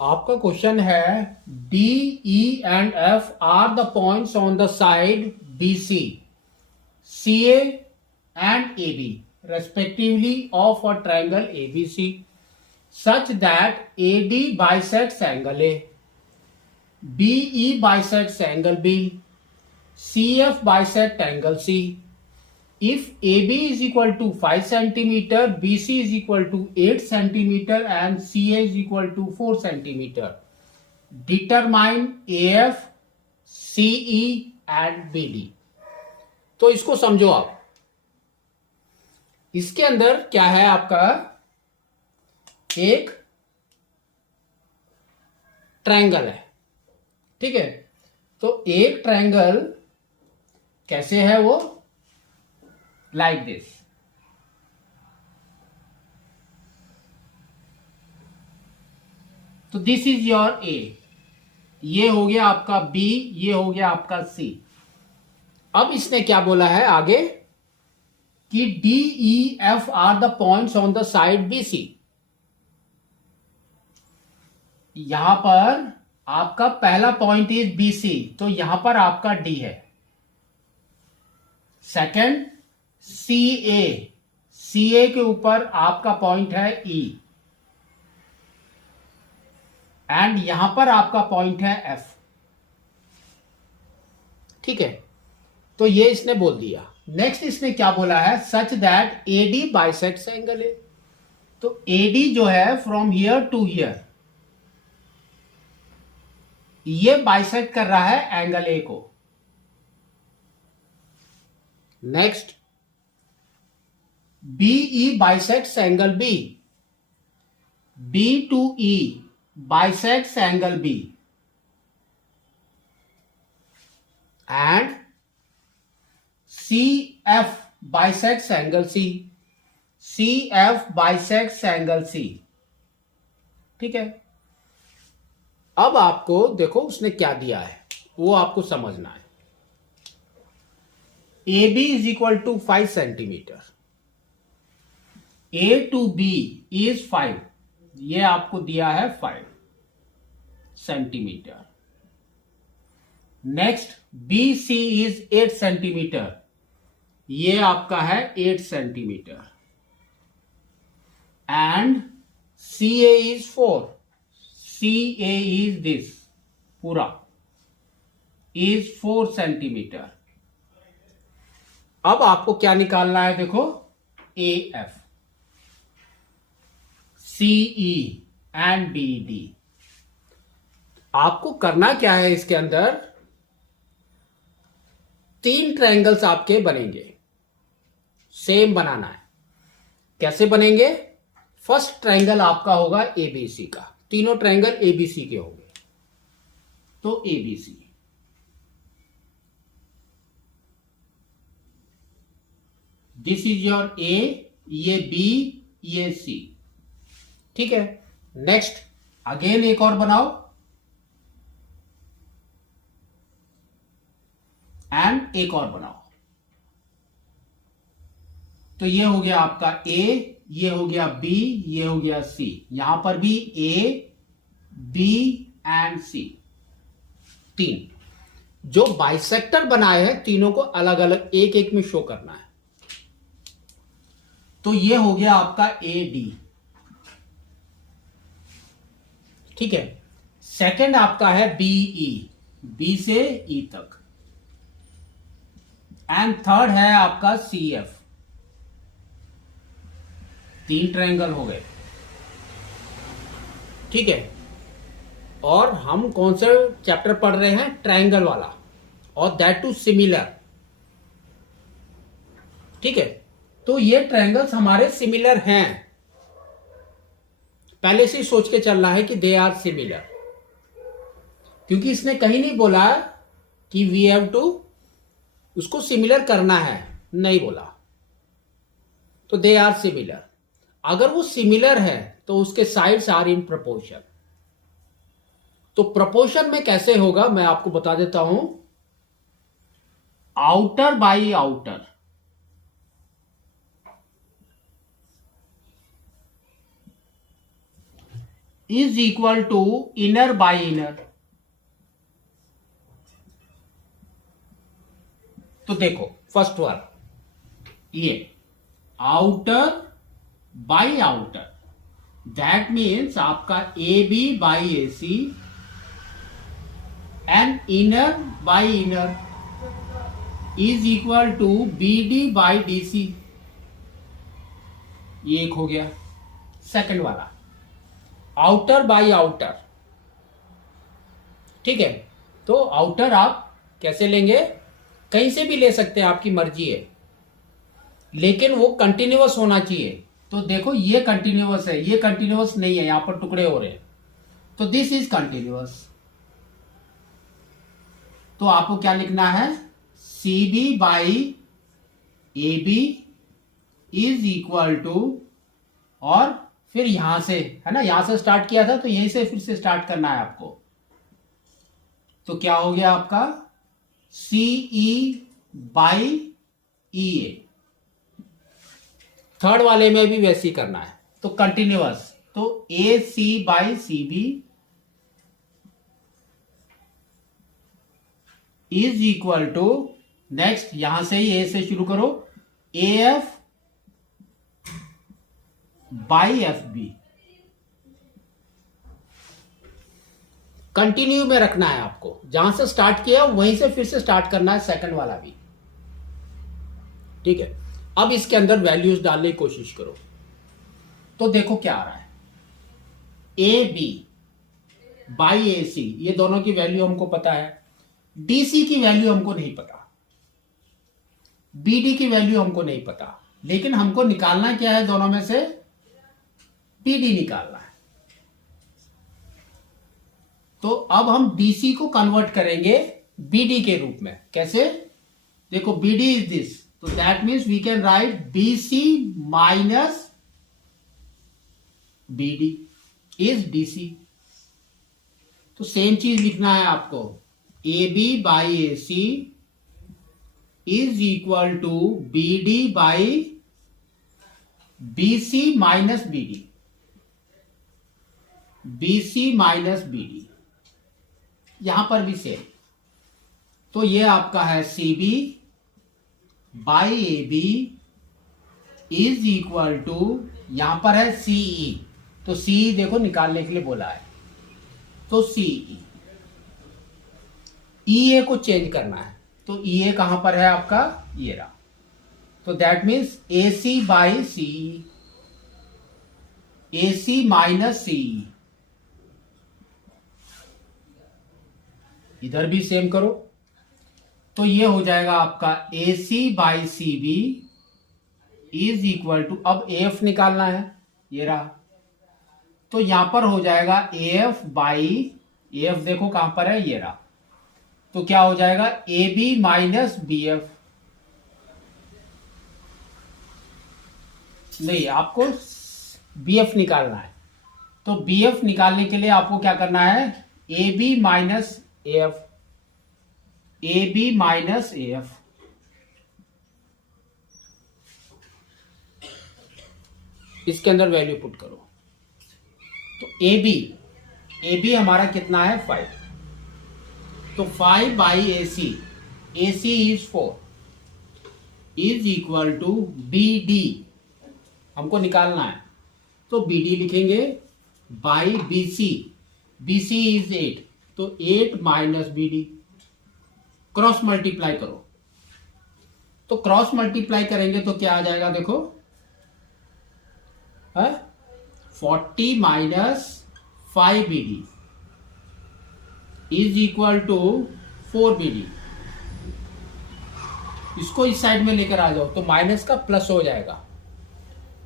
आपका क्वेश्चन है D E and F are the points on the side B C C A and A B respectively of a triangle ABC such that AD bisects angle A, BE bisects angle B, CF bisects angle C. If AB is equal to 5 centimeter, BC is equal to 8 centimeter and CA is equal to 4 centimeter, determine AF, CE and BD. तो इसको समझो आप। इसके अंदर क्या है आपका, एक ट्रायंगल है, ठीक है। तो एक ट्रायंगल कैसे है, वो लाइक दिस। तो दिस इज योर ए, ये हो गया आपका बी, ये हो गया आपका सी। अब इसने क्या बोला है आगे कि D E F are the points on the side B C. यहां पर आपका पहला पॉइंट इज बी सी, तो यहां पर आपका डी है। सेकंड सी ए, सी ए के ऊपर आपका पॉइंट है ई, एंड यहां पर आपका पॉइंट है एफ, ठीक है। तो ये इसने बोल दिया। नेक्स्ट इसने क्या बोला है, such that AD bisects angle A. तो एडी जो है फ्रॉम हियर टू हियर, ये बाइसेक्ट कर रहा है एंगल ए को। Next BE bisects angle B, B to E bisects angle B, and C F bisects angle C, C F bisects angle C, ठीक है। अब आपको देखो उसने क्या दिया है, वो आपको समझना है। A B is equal to 5 centimetre, A to B is 5, ये आपको दिया है 5 centimetre. Next B C is 8 centimetre, ये आपका है 8 centimetre, and C A is 4, C A is this पूरा इज 4 सेंटीमीटर। अब आपको क्या निकालना है, देखो A F, C E and B D. आपको करना क्या है, इसके अंदर 3 ट्रायंगल्स आपके बनेंगे, सेम बनाना है। कैसे बनेंगे, फर्स्ट ट्रायंगल आपका होगा एबीसी का, तीनों ट्रायंगल एबीसी के होंगे। तो एबीसी, दिस इज योर ए, ये बी, ये सी, ठीक है। नेक्स्ट अगेन एक और बनाओ, एंड एक और बनाओ। तो ये हो गया आपका ए, ये हो गया बी, ये हो गया सी। यहां पर भी ए बी एंड सी, 3 जो बाइसेक्टर बनाए हैं, तीनों को अलग अलग एक एक में शो करना है। तो ये हो गया आपका ए डी, ठीक है। सेकंड आपका है बीई, बी से ई तक, एंड थर्ड है आपका सी एफ। 3 ट्रायंगल हो गए, ठीक है। और हम कौन सा चैप्टर पढ़ रहे हैं, ट्रायंगल वाला, और दैट टू सिमिलर, ठीक है। तो ये ट्रायंगल्स हमारे सिमिलर हैं, पहले से ही सोच के चलना है कि दे आर सिमिलर, क्योंकि इसने कहीं नहीं बोला कि वी हैव टू उसको सिमिलर करना है, नहीं बोला। तो दे आर सिमिलर। अगर वो सिमिलर है तो उसके साइड्स आर इन प्रोपोर्शन। तो प्रोपोर्शन में कैसे होगा मैं आपको बता देता हूं, outer by outer, is equal to inner by inner. तो देखो फर्स्ट वाला ये outer by outer, that means आपका A B by A C and inner by inner is equal to B D by D C. ये एक हो गया। Second वाला आउटर बाई आउटर, ठीक है। तो आउटर आप कैसे लेंगे, कहीं से भी ले सकते हैं, आपकी मर्जी है, लेकिन वो कंटिन्यूअस होना चाहिए। तो देखो ये कंटिन्यूअस है, ये कंटिन्यूअस नहीं है, यहां पर टुकड़े हो रहे हैं, तो दिस इज कंटिन्यूअस। तो आपको क्या लिखना है, C B by A B is equal to, और फिर यहां से है ना, यहां से स्टार्ट किया था तो यहीं से फिर से स्टार्ट करना है आपको। तो क्या हो गया आपका सी ई बाई ई ए। थर्ड वाले में भी वैसे ही करना है, तो कंटिन्यूअस, तो A C by C B is equal to, next यहां से ही ए से शुरू करो, A F by F B. Continue में रखना है आपको, जहां से स्टार्ट किया वहीं से फिर से स्टार्ट करना है, सेकंड वाला भी, ठीक है। अब इसके अंदर वैल्यूज डालने की कोशिश करो। तो देखो क्या आ रहा है, ए बी बाई ए सी, ये दोनों की वैल्यू हमको पता है, डी सी की वैल्यू हमको नहीं पता, बी डी की वैल्यू हमको नहीं पता, लेकिन हमको निकालना क्या है, दोनों में से पी डी निकालना है। तो अब हम डीसी को कन्वर्ट करेंगे बीडी के रूप में। कैसे, देखो बीडी इज दिस, तो that means we can write BC minus BD is DC. तो सेम चीज लिखना है आपको, A B by A C is equal to B D by B C minus B D, B C minus B D, यहां पर भी same. तो ये आपका है C B by A B is equal to, यहां पर है सीई, तो सीई देखो निकालने के लिए बोला है, तो सीई, ईए को चेंज करना है, तो ईए कहां पर है आपका, ये रहा। तो that means A C by C E, A C minus C E, इधर भी सेम करो। तो ये हो जाएगा आपका A C by C B is equal to, अब एफ निकालना है, ये रहा, तो यहां पर हो जाएगा एफ बाई, एफ देखो कहां पर है, ये रहा, तो क्या हो जाएगा A B minus B F. नहीं, आपको बी एफ निकालना है, तो बी एफ निकालने के लिए आपको क्या करना है, A B minus A F, A B minus A F, इसके अंदर वैल्यू पुट करो। तो ए बी हमारा कितना है 5, तो 5 by A C is 4 is equal to B D, हमको निकालना है, तो बी डी लिखेंगे बाई बी सी इज 8, तो 8 minus B D, cross multiply करो। तो क्रॉस मल्टीप्लाई करेंगे तो क्या आ जाएगा, देखो 40 minus 5 B D is equal to 4 B D. इसको इस साइड में लेकर आ जाओ, तो माइनस का प्लस हो जाएगा,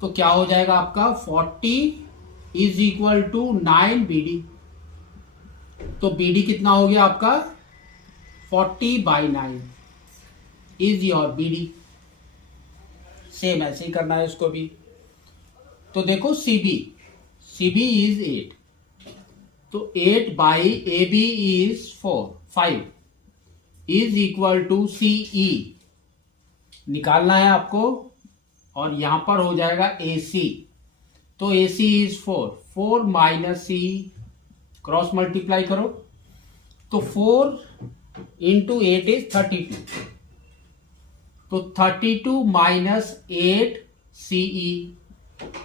तो क्या हो जाएगा आपका 40 is equal to 9 B D. तो बी डी कितना हो गया आपका 40 by 9 is your B D. Same ऐसे ही करना है इसको भी। तो देखो सी बी इज 8, तो 8 by A B is 5 is equal to C E निकालना है आपको, और यहां पर हो जाएगा ए सी, तो A C is 4, 4 minus C, cross multiply करो तो 4 इंटू 8 इज 32, तो 32 minus 8 C E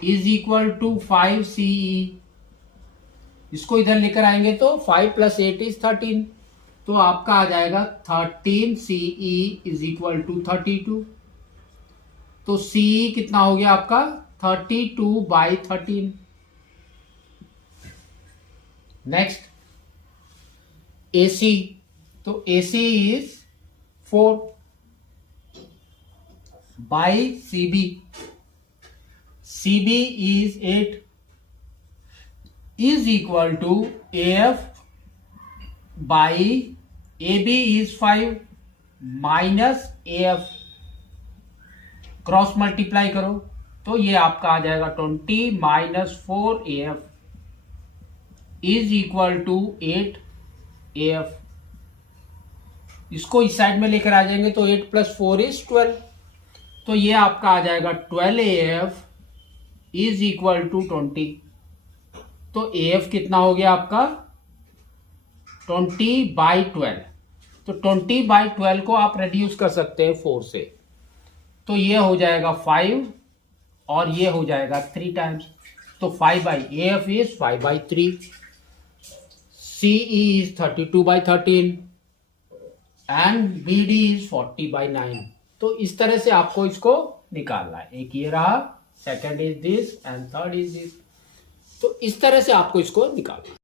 is equal to 5 C E. इसको इधर लेकर आएंगे तो 5 प्लस 8 इज 13, तो आपका आ जाएगा 13 सीई इज इक्वल टू 32। तो सीई कितना हो गया आपका 32/13। नेक्स्ट AC, तो AC is 4 by CB, CB is 8 is equal to AF by AB is 5 minus AF, cross multiply करो तो ये आपका आ जाएगा 20 minus 4AF is equal to 8AF। इसको इस साइड में लेकर आ जाएंगे तो 8 प्लस 4 इज 12, तो ये आपका आ जाएगा 12AF इज इक्वल टू 20। तो AF कितना हो गया आपका 20/12, तो 20/12 को आप रिड्यूस कर सकते हैं 4 से, तो ये हो जाएगा 5 और ये हो जाएगा 3 टाइम्स, तो AF is 5/3, CE is 32/13 and BD is 40/9। तो इस तरह से आपको इसको निकालना है। एक ये रहा, second is this and third is this, तो इस तरह से आपको इसको निकालना है।